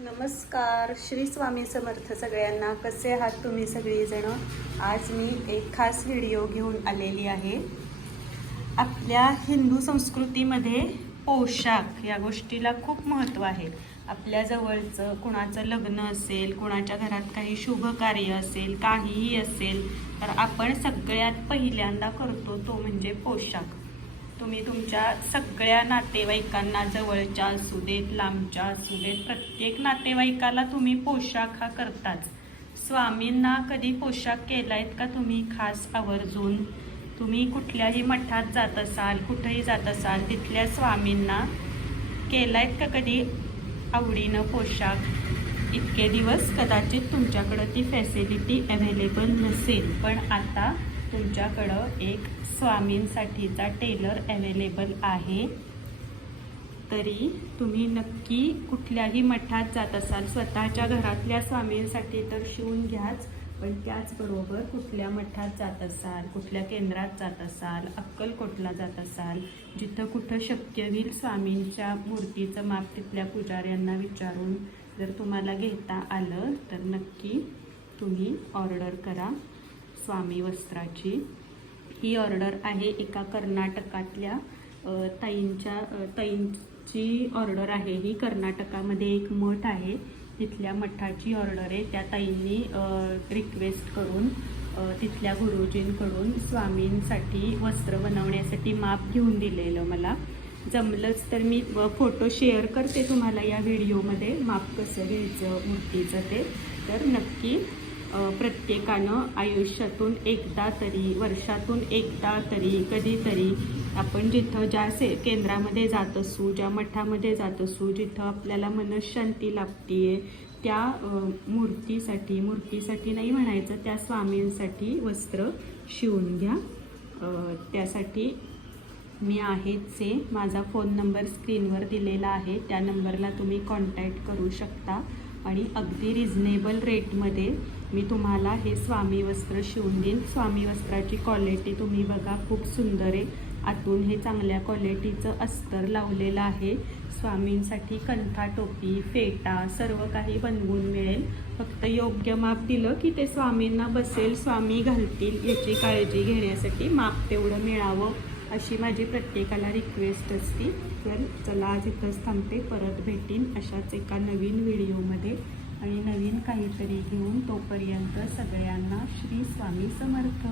नमस्कार श्री स्वामी समर्थ सगळ्यांना. कसे आहात तुम्ही सगळीजणं? आज मी एक खास व्हिडिओ घेऊन आलेली आहे. आपल्या हिंदू संस्कृतीमध्ये पोशाख या गोष्टीला खूप महत्त्व आहे. आपल्या जवळचं कुणाचं लग्न असेल कुणाच्या घरात काही शुभ कार्य असेल काहीही असेल तर आपण सगळ्यात पहिल्यांदा करतो तो म्हणजे पोशाख. तुम्ही तुमच्या सगळ्या नातेवाईकांना जवळच्या असू देत लांबच्या असू देत प्रत्येक नातेवाईकाला तुम्ही पोशाख हा करताच. स्वामींना कधी पोशाख केलायत का तुम्ही खास आवर्जून? तुम्ही कुठल्याही मठात जात असाल कुठेही जात असाल तिथल्या स्वामींना केलायत का कधी आवडीनं पोशाख? इतके दिवस कदाचित तुमच्याकडं ती फॅसिलिटी अवेलेबल नसेल पण आता तुमच्याकडं एक स्वामींसाठीचा टेलर अवेलेबल आहे. तरी तुम्ही नक्की कुठल्याही मठात जात असाल स्वतःच्या घरातल्या स्वामींसाठी तर शिवून घ्याच पण त्याचबरोबर कुठल्या मठात जात असाल कुठल्या केंद्रात जात असाल अक्कलकोटला जात असाल जिथं कुठं शक्य होईल स्वामींच्या मूर्तीचं माप तिथल्या पुजाऱ्यांना विचारून जर तुम्हाला घेता आलं तर नक्की तुम्ही ऑर्डर करा. स्वामी वस्त्राची. ही ऑर्डर आहे एका कर्नाटकातल्या ताईंच्या ताईंची ऑर्डर आहे. ही कर्नाटकामध्ये एक मठ आहे. तिथल्या मठाची ऑर्डर आहे. त्या ताईंनी रिक्वेस्ट करून तिथल्या गुरुजींकडून स्वामींसाठी वस्त्र बनवण्यासाठी माप घेऊन दिलेलं मला. जमलंच तर मी व फोटो शेअर करते तुम्हाला या व्हिडिओमध्ये माप कसं घ्यायचं मूर्तीचं ते. तर नक्की प्रत्येकानं आयुष्यातून एकदा तरी वर्षातून एकदा तरी कधीतरी आपण जिथं ज्या से केंद्रामध्ये जात असू ज्या मठामध्ये जात असू जिथं आपल्याला मनशांती लाभतीये त्या मूर्तीसाठी मूर्तीसाठी नाही म्हणायचं त्या स्वामींसाठी वस्त्र शिवून घ्या. त्यासाठी मी आहेच आहे माझा फोन नंबर स्क्रीनवर दिलेला आहे त्या नंबरला तुम्ही कॉन्टॅक्ट करू शकता. आणि अगदी रिझनेबल रेटमध्ये मी तुम्हाला हे स्वामी वस्त्र शिवून देईन. स्वामी वस्त्राची क्वालिटी तुम्ही बघा खूप सुंदर आहे. आतून हे चांगल्या क्वालिटीचं अस्तर लावलेलं आहे. स्वामींसाठी कंथा टोपी फेटा सर्व काही बनवून मिळेल. फक्त योग्य माप दिलं की ते स्वामींना बसेल स्वामी घालतील. याची काळजी घेण्यासाठी माप तेवढं मिळावं. अशी माझी प्रत्येकाला रिक्वेस्ट असते. तर चला आज इथंच थांबते. परत भेटीन अशाच एका नवीन व्हिडिओमध्ये. आणि नवीन काहीतरी घेऊन तोपर्यंत सगळ्यांना श्री स्वामी समर्थ.